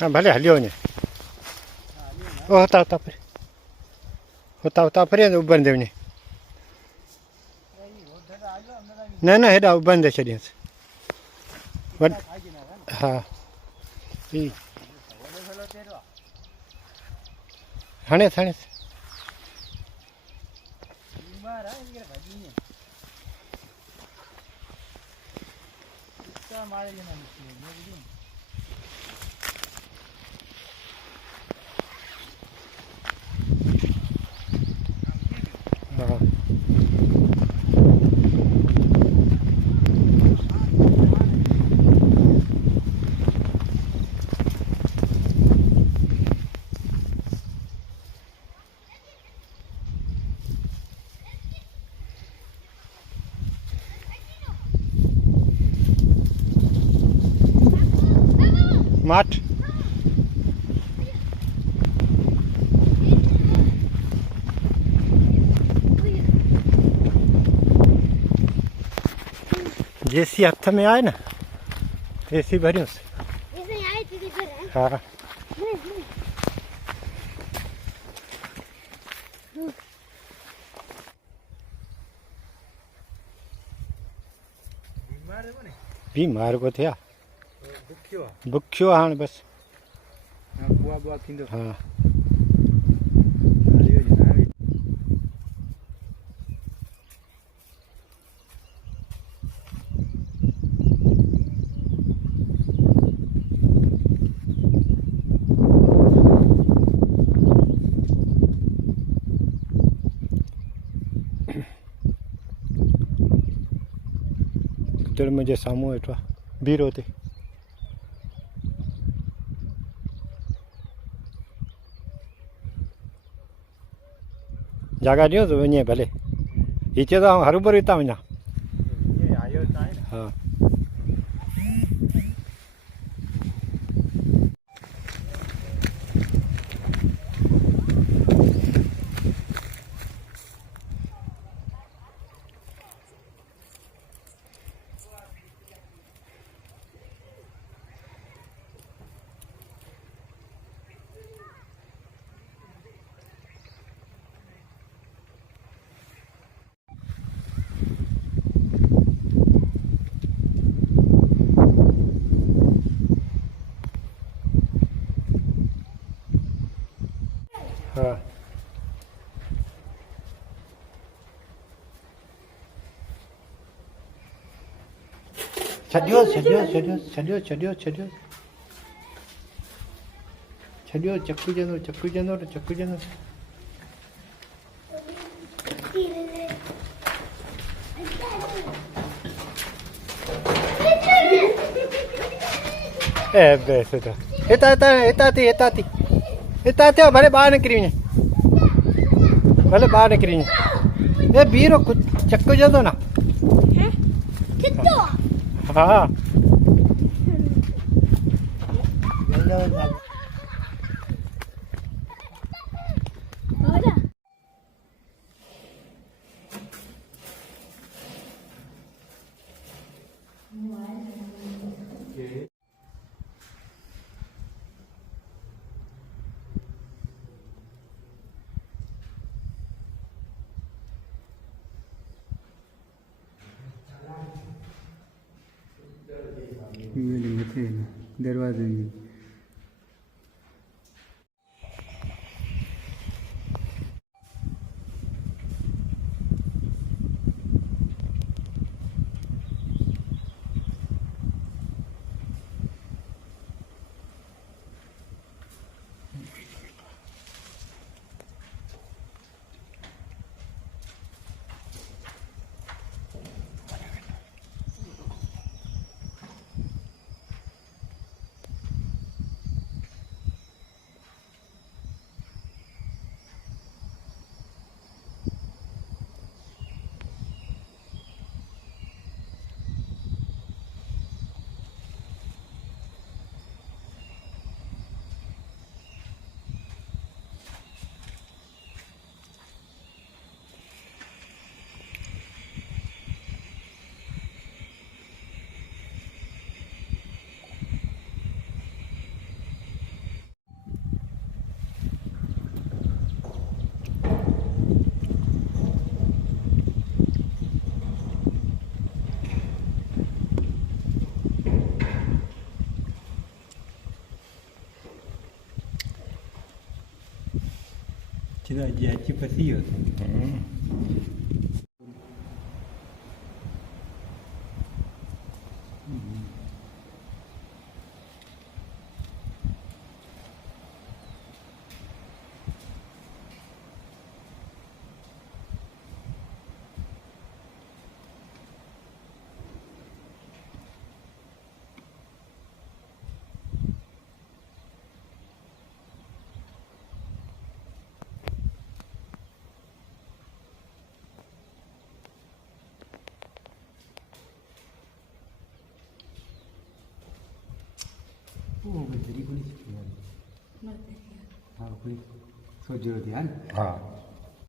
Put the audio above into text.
हाँ भले हलियो ने ओ होता फरी उबन देवने ना हेडा उबन दे छड़िया हाँ हणे हणे हाँ माठ जैसी हथ में आए ना ऐसी भरी से हाँ बीमार को थे बुख्यो हाँ बस हाँ चल मुझे सामू हेठवा बीरो थे जगह दियो तो वञे भले हीचे तो हरू हितां वञा हाँ हाँ छॾियो चक्कू जंदो ए बेस हितां थियो भले ॿाहिरि निकिरी वञे ए बीरो चक्कू जंदो न हाँ दरवाजे याची पती होती. तरी कोणी शिकली हा कोणी सोजी होती हा.